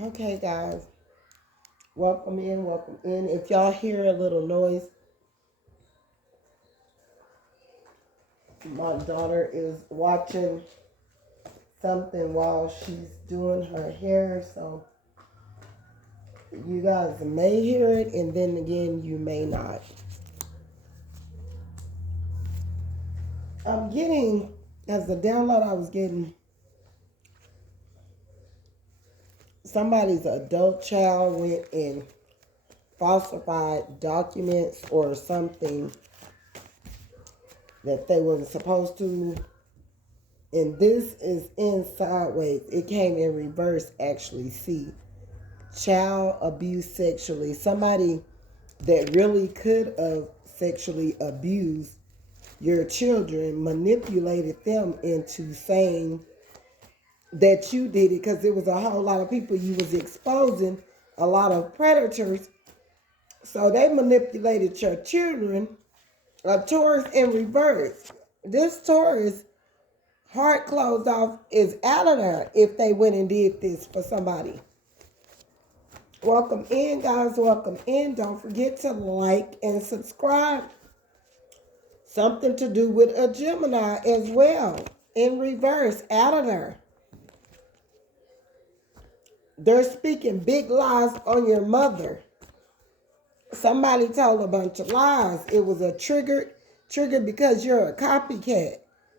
Okay, guys, welcome in, welcome in. If y'all hear a little noise, my daughter is watching something while she's doing her hair, so you guys may hear it, and then again, you may not. I'm getting, as the download I was getting, somebody's adult child went and falsified documents or something that they wasn't supposed to. And this is in sideways. It came in reverse, actually. See, child abuse sexually. Somebody that really could have sexually abused your children manipulated them into saying that you did it, because there was a whole lot of people you was exposing, a lot of predators. So they manipulated your children. A Taurus in reverse. This Taurus, heart closed off, is out of there if they went and did this for somebody. Welcome in, guys. Welcome in. Don't forget to like and subscribe. Something to do with a Gemini as well. In reverse, out of there. They're speaking big lies on your mother. Somebody told a bunch of lies. It was a triggered because you're a copycat.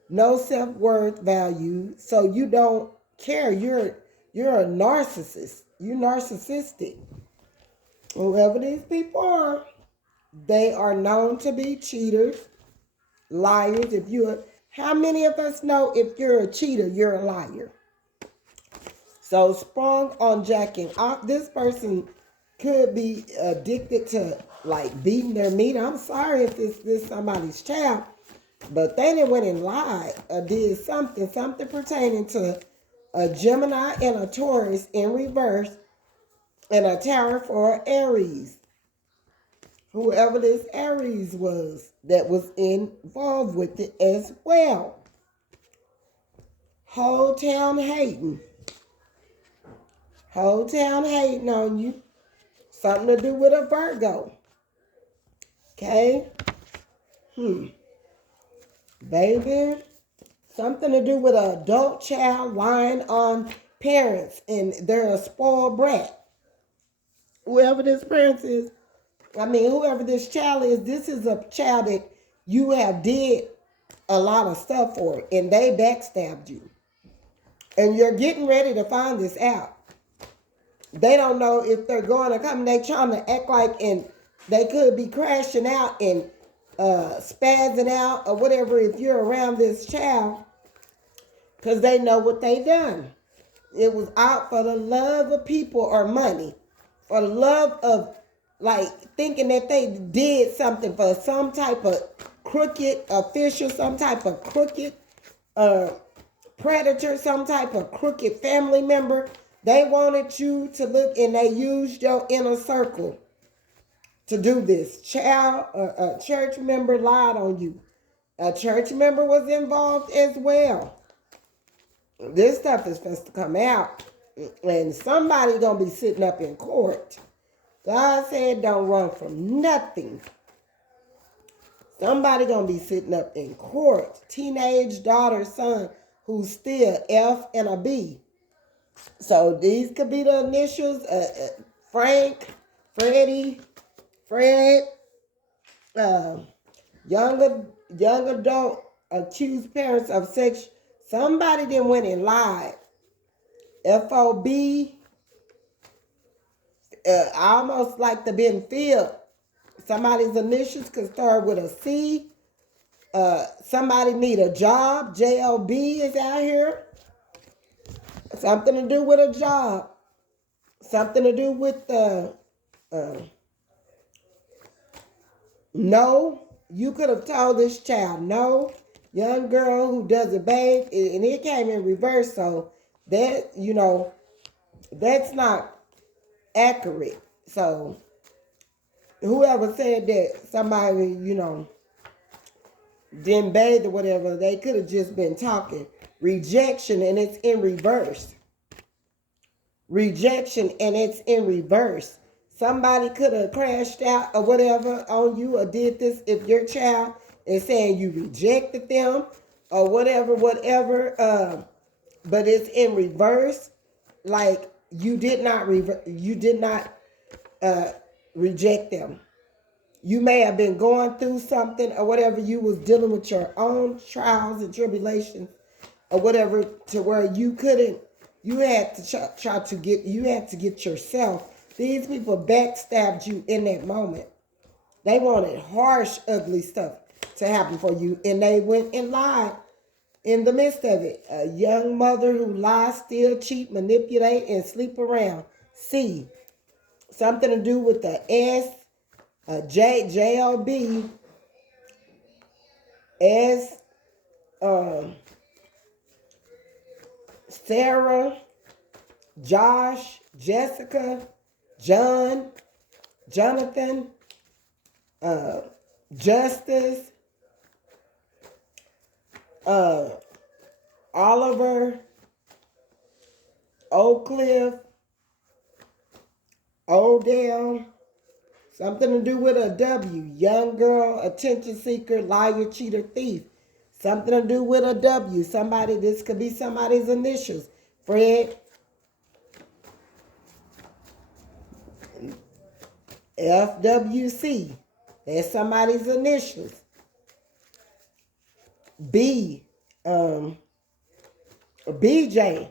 No self-worth value, so you don't care. You're a narcissist. You're narcissistic. Whoever these people are, they are known to be cheaters, liars. How many of us know if you're a cheater, you're a liar? So sprung on jacking off. This person could be addicted to like beating their meat. I'm sorry if this somebody's child, but they didn't went and lied or did something pertaining to a Gemini and a Taurus in reverse and a tower for Aries. Whoever this Aries was that was involved with it as well. Whole town hating. Whole town hating on you. Something to do with a Virgo. Okay? Baby. Something to do with an adult child lying on parents and they're a spoiled brat. Whoever this parent is, whoever this child is, this is a child that you have did a lot of stuff for and they backstabbed you. And you're getting ready to find this out. They don't know if they're going to come. They trying to act like, and they could be crashing out and spazzing out or whatever if you're around this child, because they know what they done. It was out for the love of people or money, for the love of like thinking that they did something for some type of crooked official, some type of crooked predator, some type of crooked family member. They wanted you to look, and they used your inner circle to do this. Child, a church member lied on you. A church member was involved as well. This stuff is supposed to come out, and somebody gonna be sitting up in court. God said don't run from nothing. Somebody gonna be sitting up in court. Teenage daughter, son, who's still F and a B. So these could be the initials, Frank, Freddie, Fred, young adult accused parents of sex. Somebody then went and lied. FOB, almost like the been filled. Somebody's initials could start with a C. Somebody need a job. JOB is out here. Something to do with a job. Something to do with no. You could have told this child no. Young girl who doesn't bathe, and it came in reverse. So that, that's not accurate. So whoever said that somebody, didn't bathe or whatever, they could have just been talking. Rejection, and it's in reverse. rejection, and it's in reverse. Somebody could have crashed out or whatever on you or did this if your child is saying you rejected them or whatever, but it's in reverse. Like you did not reject them. You may have been going through something or whatever. You was dealing with your own trials and tribulations or whatever, to where you couldn't. You had to try to get. You had to get yourself. These people backstabbed you in that moment. They wanted harsh, ugly stuff to happen for you, and they went and lied in the midst of it. A young mother who lies, steal, cheat, manipulate, and sleep around. C. Something to do with the S, JLB, S, Sarah, Josh, Jessica, John, Jonathan, Justice, Oliver, Oak Cliff, Odell. Something to do with a W. Young girl, attention seeker, liar, cheater, thief. Something to do with a W. Somebody, this could be somebody's initials. Fred, FWC. That's somebody's initials. B, BJ.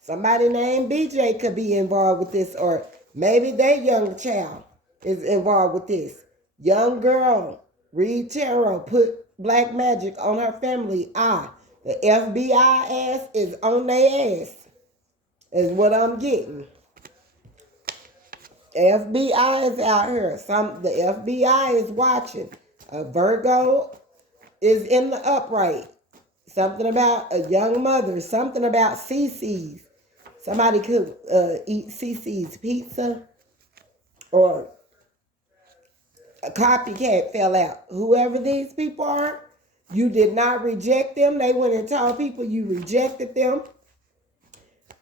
Somebody named BJ could be involved with this, or maybe their young child is involved with this. Young girl, read tarot, put black magic on her family. The FBI ass is on their ass, is what I'm getting. FBI is out here. The FBI is watching. A Virgo is in the upright. Something about a young mother. Something about CC's. Somebody could eat CC's pizza, or a copycat fell out. Whoever these people are, you did not reject them. They went and told people you rejected them.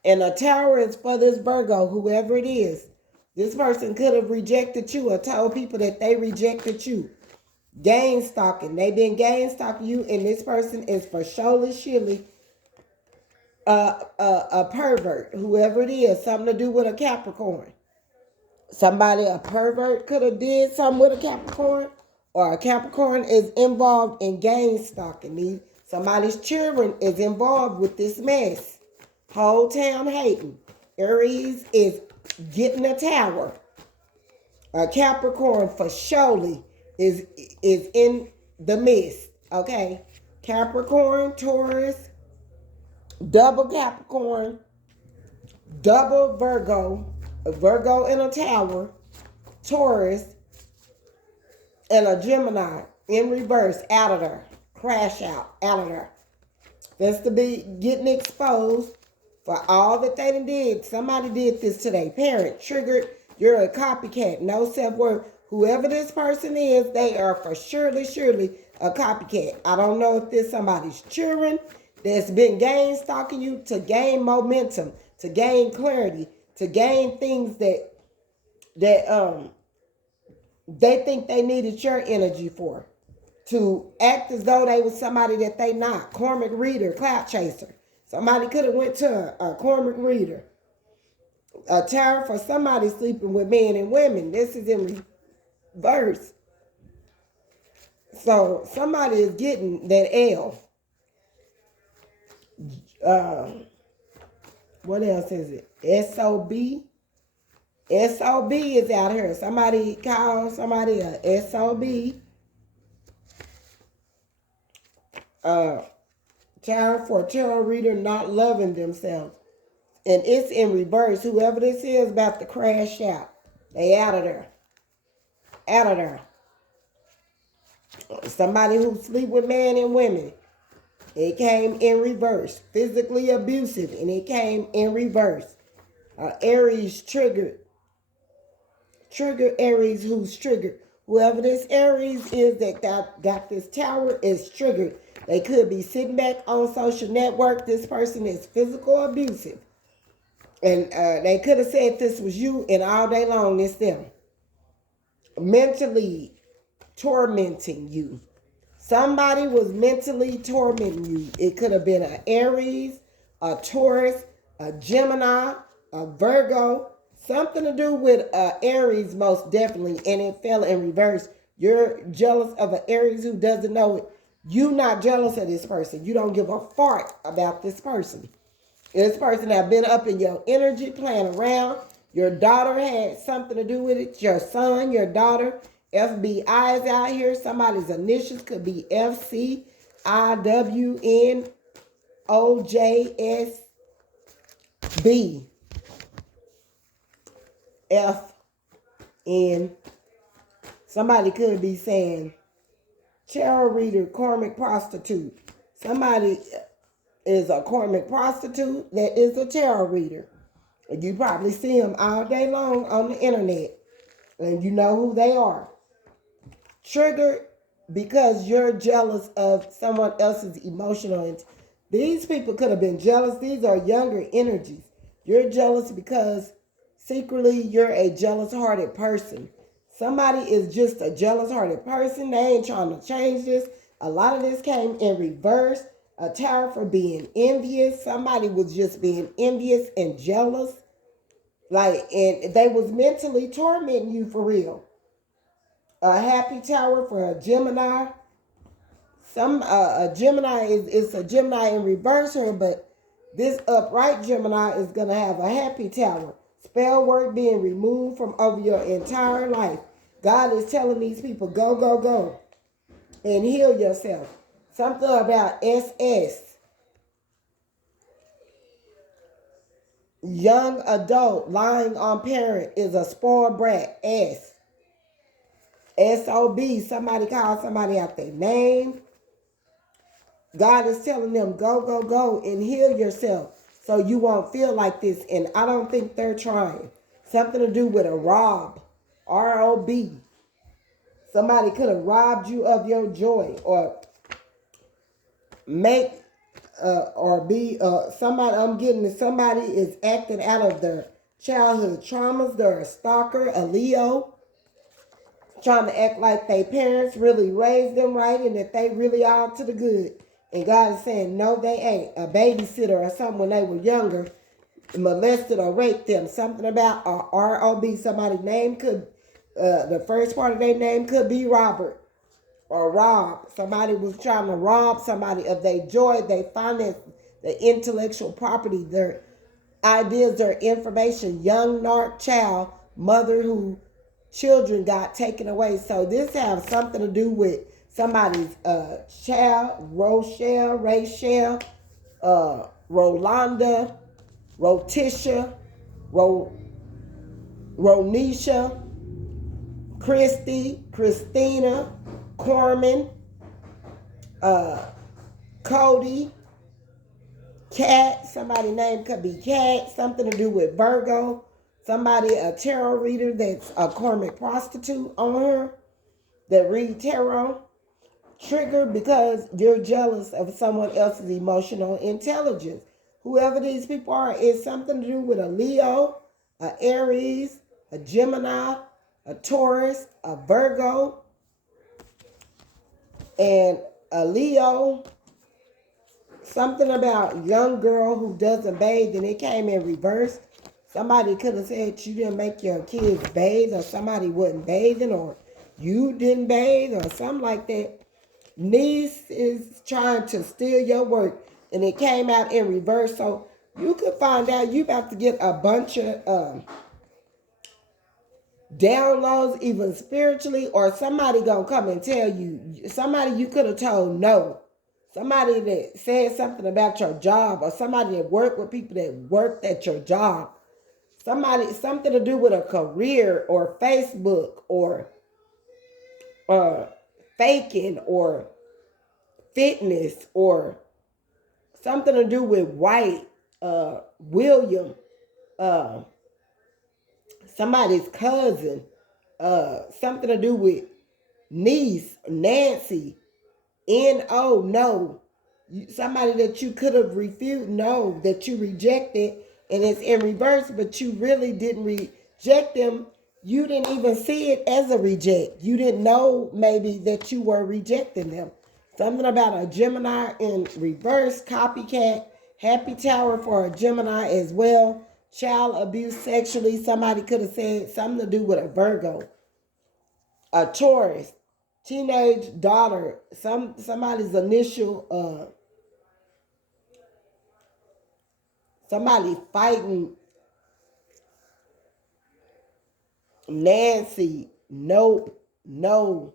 And a tower is for this Virgo, whoever it is. This person could have rejected you or told people that they rejected you. Gangstalking. They've been gangstalking you, and this person is for surely a pervert, whoever it is. Something to do with a Capricorn. Somebody, a pervert, could have did something with a Capricorn, or a Capricorn is involved in gangstalking. Somebody's children is involved with this mess. Whole town hating. Aries is getting a tower. A Capricorn for surely is in the midst. Okay, Capricorn, Taurus, double Capricorn, double Virgo, a Virgo in a tower, Taurus, and a Gemini in reverse, out of there, crash out of there. That's to be getting exposed for all that they did. Somebody did this to their parent, triggered. You're a copycat, no self-worth. Whoever this person is, they are for surely a copycat. I don't know if this somebody's children that's been stalking you to gain momentum, to gain clarity, to gain things that they think they needed your energy for, to act as though they was somebody that they not. Karmic reader, clout chaser. Somebody could have went to a Karmic reader. A tower for somebody sleeping with men and women. This is in reverse. So somebody is getting that L. What else is it? SOB. SOB is out here. Somebody call somebody a SOB. Child for tarot reader not loving themselves. And it's in reverse. Whoever this is about to crash out. They out of there. Out of there. Somebody who sleep with men and women. It came in reverse. Physically abusive, and it came in reverse. Aries triggered. Trigger Aries who's triggered. Whoever this Aries is that got this tower is triggered. They could be sitting back on social network. This person is physical abusive. And they could have said this was you, and all day long it's them. Mentally tormenting you. Somebody was mentally tormenting you. It could have been an Aries, a Taurus, a Gemini, a Virgo. Something to do with Aries most definitely, and it fell in reverse. You're jealous of an Aries who doesn't know it. You not jealous of this person. You don't give a fart about this person. This person have been up in your energy, playing around. Your daughter had something to do with it. Your son, your daughter. FBI is out here. Somebody's initials could be FCIWNOJSB. FN. Somebody could be saying tarot reader, karmic prostitute. Somebody is a karmic prostitute that is a tarot reader. And you probably see them all day long on the internet. And you know who they are. Triggered because you're jealous of someone else's emotional. These people could have been jealous. These are younger energies. You're jealous because secretly you're a jealous-hearted person. Somebody is just a jealous-hearted person. They ain't trying to change this. A lot of this came in reverse. A tower for being envious. Somebody was just being envious and jealous. And they was mentally tormenting you for real. A happy tower for a Gemini. A Gemini is a Gemini in reverse here, but this upright Gemini is going to have a happy tower. Spell work being removed from over your entire life. God is telling these people, go, go, go, and heal yourself. Something about SS. Young adult lying on parent is a spoiled brat. S. SOB. Somebody call somebody out their name. God is telling them, go, go, go and heal yourself so you won't feel like this. And I don't think they're trying. Something to do with a rob. R-O-B. Somebody could have robbed you of your joy or make somebody, I'm getting that somebody is acting out of their childhood traumas. They're a stalker, a Leo, trying to act like their parents really raised them right and that they really are to the good. And God is saying, no, they ain't. A babysitter or something when they were younger molested or raped them. Something about R-O-B. Somebody's name could, the first part of their name could be Robert. Or rob. Somebody was trying to rob somebody of their joy, their finance, their intellectual property, their ideas, their information. Young narc child, mother who children got taken away. So this has something to do with somebody's child, Rochelle, Rolanda, Rotisha, Ronisha, Christy, Christina, Corman, Cody, Cat. Somebody's name could be Cat. Something to do with Virgo. Somebody, a tarot reader that's a karmic prostitute on her that read tarot. Triggered because you're jealous of someone else's emotional intelligence. Whoever these people are, is something to do with a Leo, a Aries, a Gemini, a Taurus, a Virgo, and a Leo. Something about young girl who doesn't bathe, and it came in reverse. Somebody could have said you didn't make your kids bathe, or somebody wasn't bathing, or you didn't bathe, or something like that. Niece is trying to steal your work, and it came out in reverse. So you could find out you about to get a bunch of downloads, even spiritually, or somebody gonna come and tell you, somebody you could have told no. Somebody that said something about your job, or somebody that worked with people that worked at your job. Something to do with a career, or Facebook, or faking, or fitness, or something to do with White, William, somebody's cousin, something to do with niece, Nancy, N-O, no. Somebody that you could have refused, no, that you rejected, and it's in reverse, but you really didn't reject them. You didn't even see it as a reject. You didn't know maybe that you were rejecting them. Something about a Gemini in reverse, copycat, happy tower for a Gemini as well. Child abuse sexually, somebody could have said something to do with a Virgo. A Taurus, teenage daughter, somebody's initial, somebody fighting Nancy. Nope, no.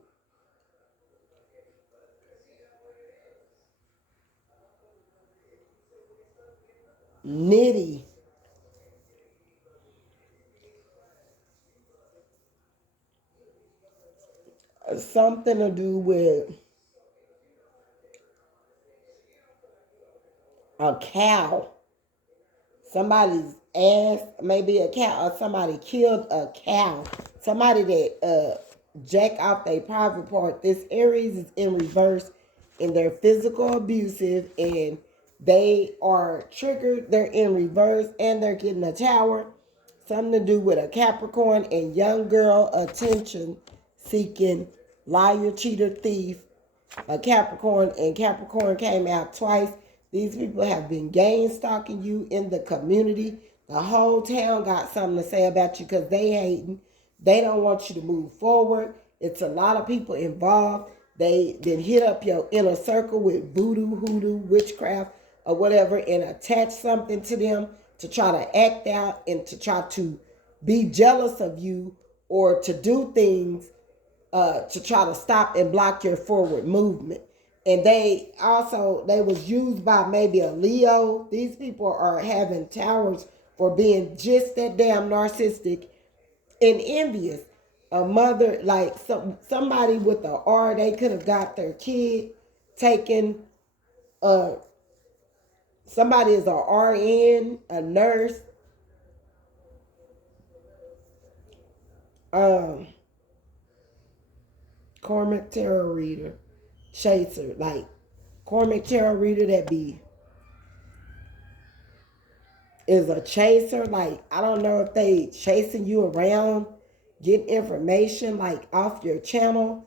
Nitty. Something to do with a cow. Somebody's ass, maybe a cow, or somebody killed a cow. Somebody that jack off their private part. This Aries is in reverse and they're physical abusive and they are triggered. They're in reverse and they're getting a tower. Something to do with a Capricorn and young girl attention seeking liar, cheater, thief. A Capricorn, and Capricorn came out twice. These people have been Gangstalking you in the community. The whole town got something to say about you because they hating. They don't want you to move forward. It's a lot of people involved. They then hit up your inner circle with voodoo, hoodoo, witchcraft, or whatever, and attach something to them to try to act out and to try to be jealous of you or to do things to try to stop and block your forward movement. And they was used by maybe a Leo. These people are having towers for being just that damn narcissistic and envious. A mother, like somebody with a R, they could have got their kid taken. Somebody is a RN, a nurse. Karmic tarot reader, chaser, like Karmic tarot reader that is a chaser. Like, I don't know if they chasing you around, getting information like off your channel,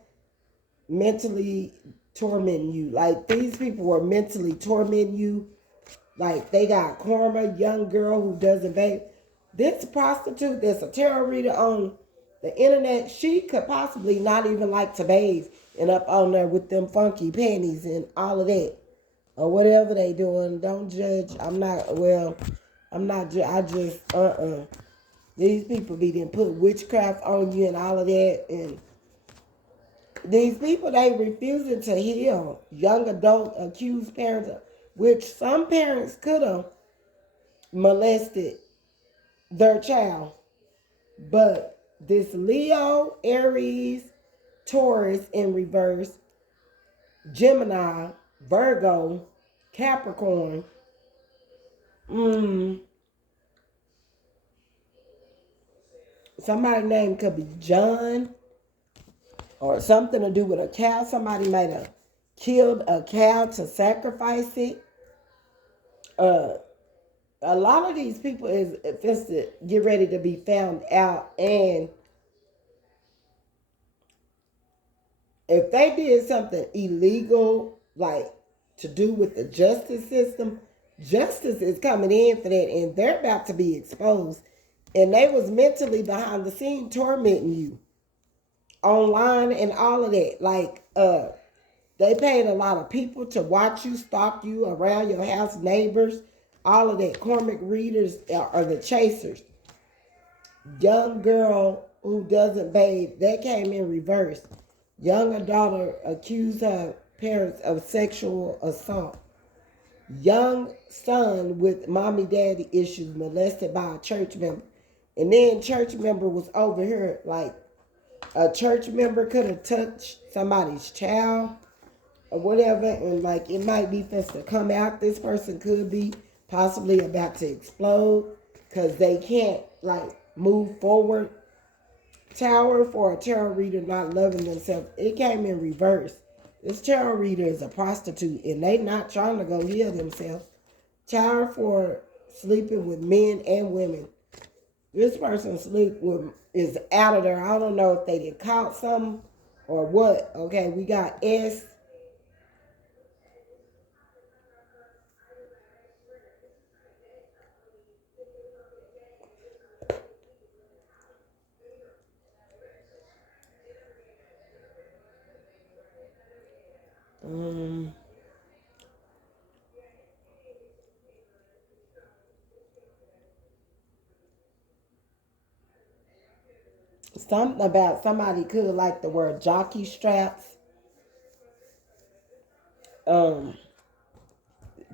mentally tormenting you. Like, these people were mentally tormenting you. Like, they got karma, young girl who doesn't bathe. This prostitute that's a tarot reader on the internet, she could possibly not even like to bathe and up on there with them funky panties and all of that. Or whatever they doing. Don't judge. I just, These people be done put witchcraft on you and all of that. And these people, they refusing to heal. Young adult accused parents, which some parents could have molested their child. But this Leo, Aries, Taurus in reverse, Gemini, Virgo, Capricorn, somebody's name could be John or something to do with a cow. Somebody might have killed a cow to sacrifice it. A lot of these people is get ready to be found out, and if they did something illegal, like to do with the justice system, justice is coming in for that, and they're about to be exposed. And they was mentally behind the scene tormenting you online and all of that. Like, they paid a lot of people to watch you, stalk you around your house, neighbors, all of that. Karmic readers are the chasers. Young girl who doesn't bathe, that came in reverse. Young daughter accused her parents of sexual assault. Young son with mommy daddy issues molested by a church member. And then church member was over here, like a church member could have touched somebody's child or whatever, and like it might be supposed to come out. This person could be possibly about to explode because they can't like move forward. Tower for a tarot reader not loving themselves. It came in reverse. This tarot reader is a prostitute and they not trying to go heal themselves. Tower for sleeping with men and women. This person is out of there. I don't know if they get caught something or what. Okay, we got S. Something about somebody could like the word jockey straps.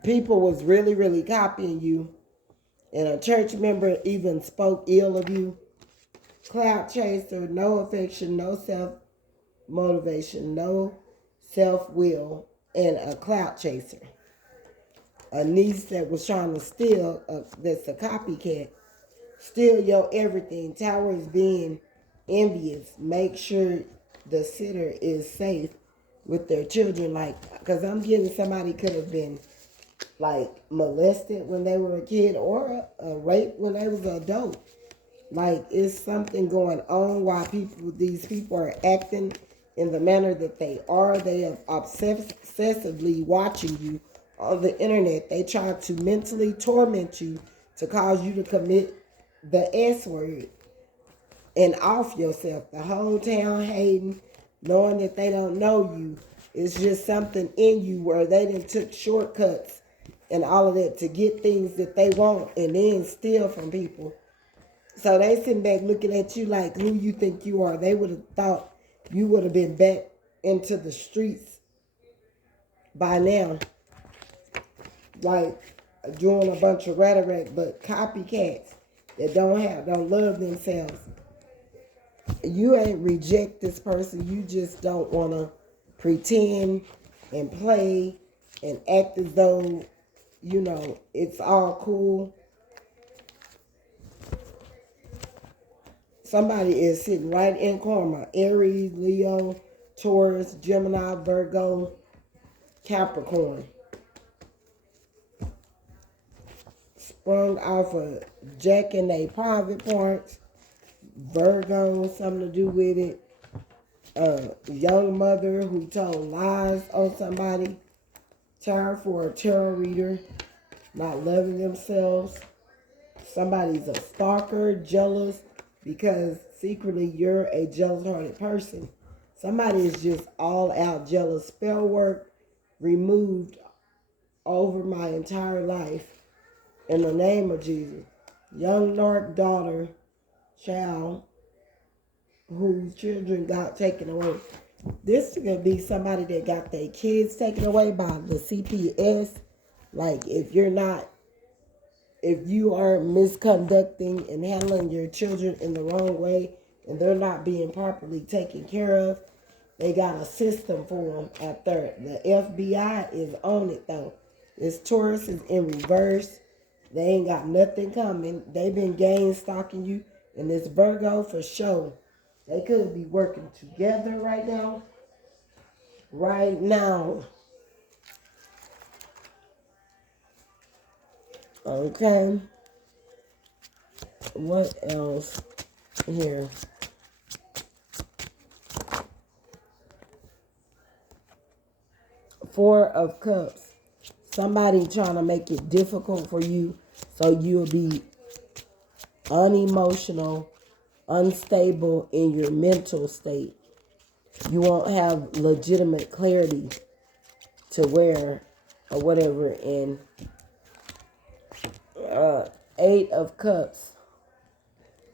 People was really, really copying you. And a church member even spoke ill of you. Cloud chaser, no affection, no self-motivation, no self-will, and a cloud chaser. A niece that was trying to steal, that's a copycat, steal your everything. Tower is being envious. Make sure the sitter is safe with their children. Like, because I'm getting somebody could have been like molested when they were a kid or raped when they was an adult. Like, it's something going on why these people are acting in the manner that they are. They are obsessively watching you on the internet. They try to mentally torment you to cause you to commit the S word and off yourself. The whole town hating, knowing that they don't know you. It's just something in you where they done took shortcuts and all of that to get things that they want and then steal from people. So they sitting back looking at you like who you think you are. They would have thought you would have been back into the streets by now. Like doing a bunch of rhetoric, but copycats that don't love themselves. You ain't reject this person. You just don't want to pretend and play and act as though, it's all cool. Somebody is sitting right in karma. Aries, Leo, Taurus, Gemini, Virgo, Capricorn. Sprung off of jacking their private parts. Virgo, something to do with it. Young mother who told lies on somebody. Tarot for a tarot reader. Not loving themselves. Somebody's a stalker, jealous, because secretly you're a jealous-hearted person. Somebody is just all out jealous. Spell work removed over my entire life. In the name of Jesus. Young narc daughter, child, whose children got taken away. This is going to be somebody that got their kids taken away by the CPS. Like, if you are misconducting and handling your children in the wrong way and they're not being properly taken care of, they got a system for them out there. The FBI is on it though. This Taurus is in reverse. They ain't got nothing coming. They've been Gangstalking you. And this Virgo for sure. They could be working together right now. Right now. Okay. What else here? Four of Cups. Somebody trying to make it difficult for you so you'll be unemotional, unstable in your mental state. You won't have legitimate clarity to where or whatever. And Eight of Cups.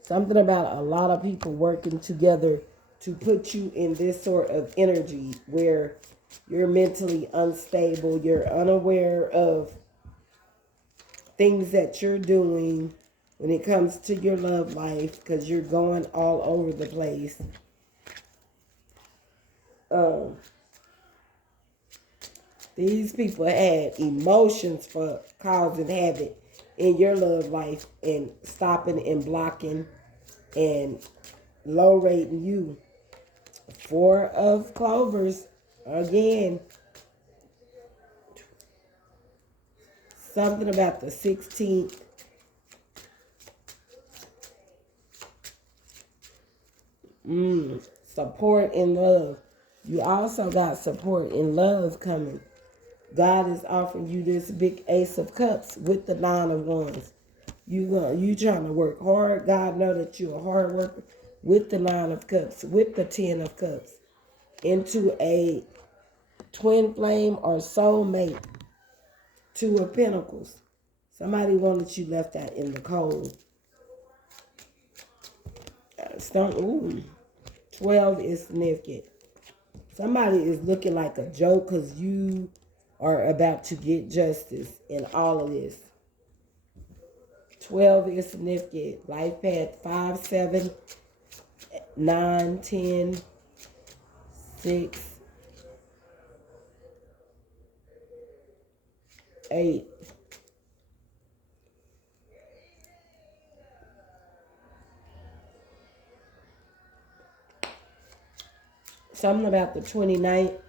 Something about a lot of people working together to put you in this sort of energy where you're mentally unstable, you're unaware of things that you're doing when it comes to your love life because you're going all over the place. These people had emotions for causing havoc in your love life and stopping and blocking and low rating you. Four of Clovers, again. Something about the 16th Support and love. You also got support and love coming. God is offering you this big Ace of Cups with the Nine of Wands. You trying to work hard. God know that you're a hard worker with the Nine of Cups, with the Ten of Cups, into a twin flame or soulmate. Two of Pentacles. Somebody wanted you left out in the cold. 12 is significant. Somebody is looking like a joke because you are about to get justice in all of this. 12 is significant. Life path 5, 7, 9, 10, 6, 8. Something about the 29th.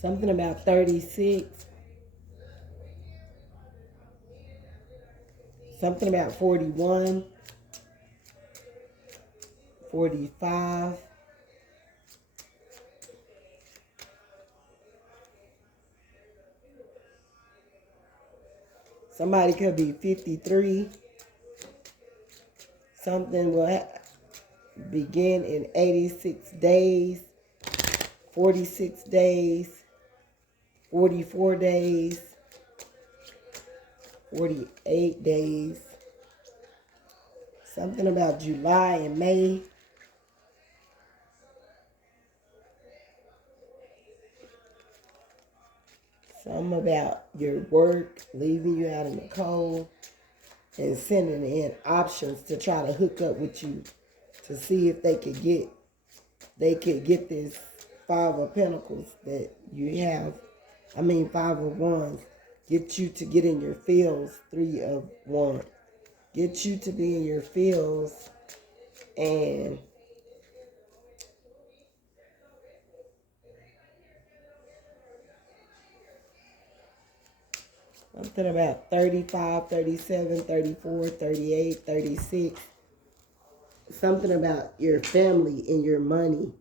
Something about 36. Something about 41. 45. Somebody could be 53. Something will begin in 86 days, 46 days, 44 days, 48 days. Something about July and May. Something about your work, leaving you out in the cold, and sending in options to try to hook up with you to see if they could get this Five of Pentacles that you have. I mean, Five of Wands. Get you to get in your feels. 3 of Wands. Get you to be in your feels and something about 35, 37, 34, 38, 36. Something about your family and your money.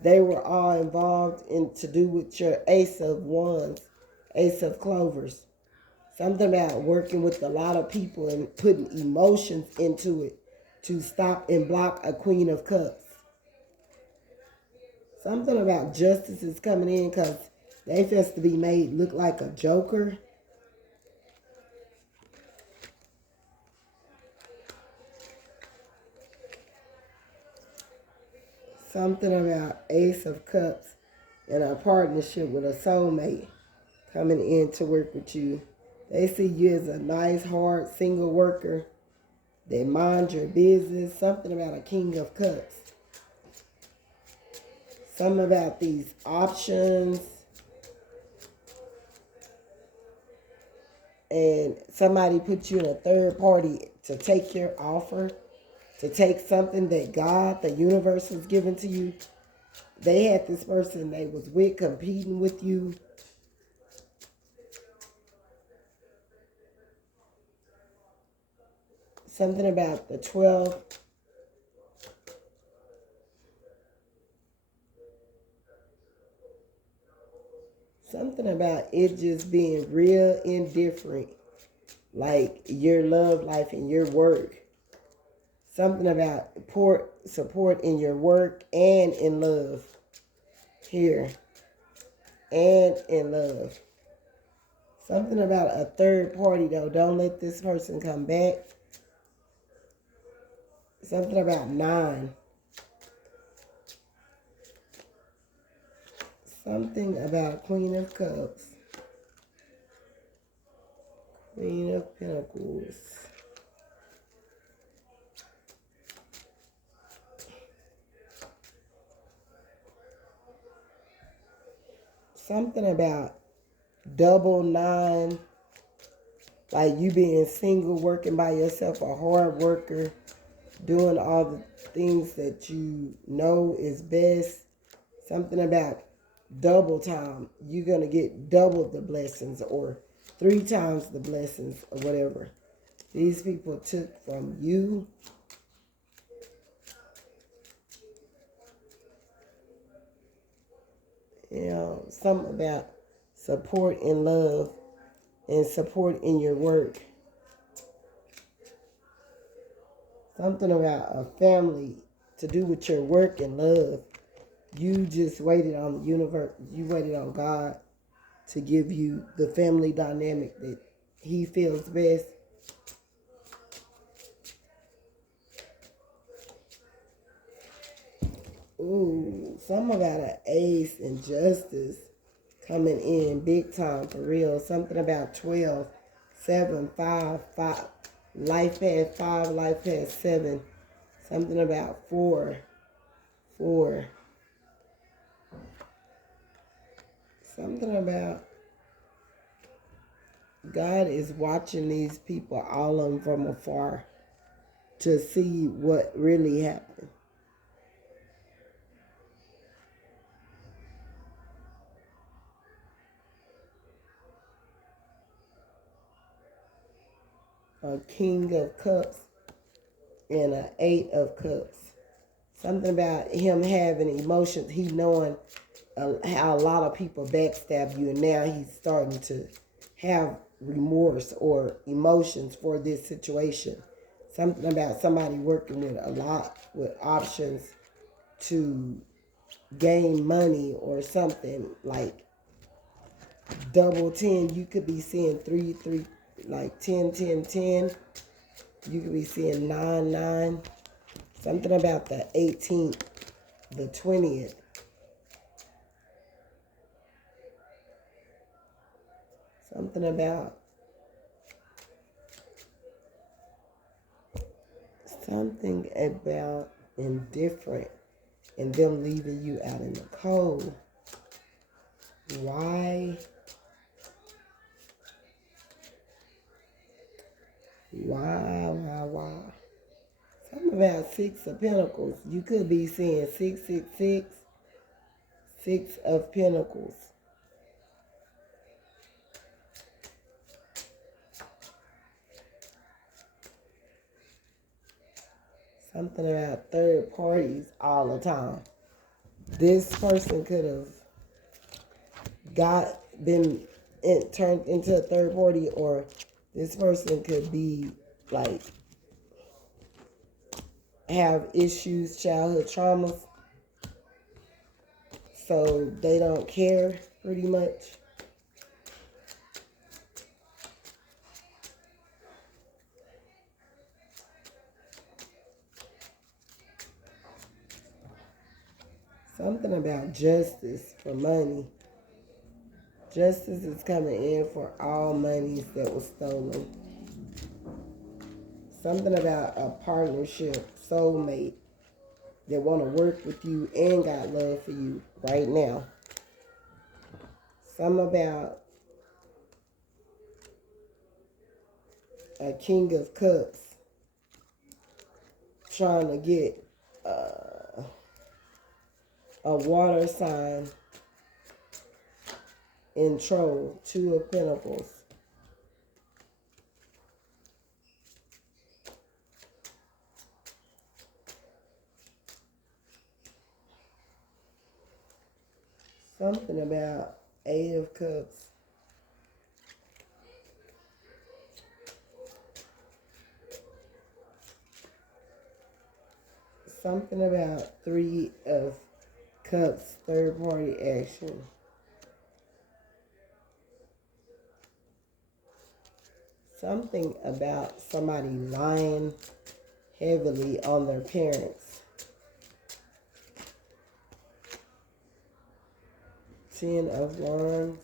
They were all involved in to do with your Ace of Wands, Ace of Clovers. Something about working with a lot of people and putting emotions into it to stop and block a Queen of Cups. Something about justice is coming in because they supposed to be made look like a joker. Something about Ace of Cups and a partnership with a soulmate coming in to work with you. They see you as a nice, hard, single worker. They mind your business. Something about a King of Cups. Something about these options. And somebody put you in a third party to take your offer, to take something that God, the universe, has given to you. They had this person they was with competing with you. Something about the 12. Something about it just being real indifferent. Like your love life and your work. Something about support in your work and in love. Here. And in love. Something about a third party though. Don't let this person come back. Something about 9. Something about Queen of Cups. Queen of Pentacles. Something about double 9. Like you being single, working by yourself, a hard worker, doing all the things that you know is best. Something about double time. You're going to get double the blessings or 3 times the blessings or whatever. These people took from you. You know, something about support and love and support in your work. Something about a family to do with your work and love. You just waited on the universe. You waited on God to give you the family dynamic that He feels best. Ooh, something about an ace and justice coming in big time for real. Something about 12, 7, 5, 5. Life past 5, life past 7. Something about 4, 4. Something about God is watching these people, all of them from afar, to see what really happened. A King of Cups and an 8 of Cups. Something about him having emotions. He knowing how a lot of people backstab you, and now he's starting to have remorse or emotions for this situation. Something about somebody working with a lot with options to gain money or something like double 10. You could be seeing 3, 3, like 10, 10, 10. You could be seeing 9, 9. Something about the 18th, the 20th. Something about indifferent and them leaving you out in the cold. Why? Why? Something about 6 of Pentacles. You could be seeing 666, 6 of Pentacles. Something about third parties all the time. This person could have turned into a third party, or this person could be like have issues, childhood traumas, so they don't care pretty much. Something about justice for money. Justice is coming in for all monies that was stolen. Something about a partnership, soulmate, that want to work with you and got love for you right now. Something about a King of Cups trying to get a water sign in trouble. 2 of Pentacles. Something about 8 of Cups. Something about 3 of Cups, third party action. Something about somebody lying heavily on their parents. 10 of Wands.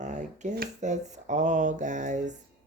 I guess that's all, guys.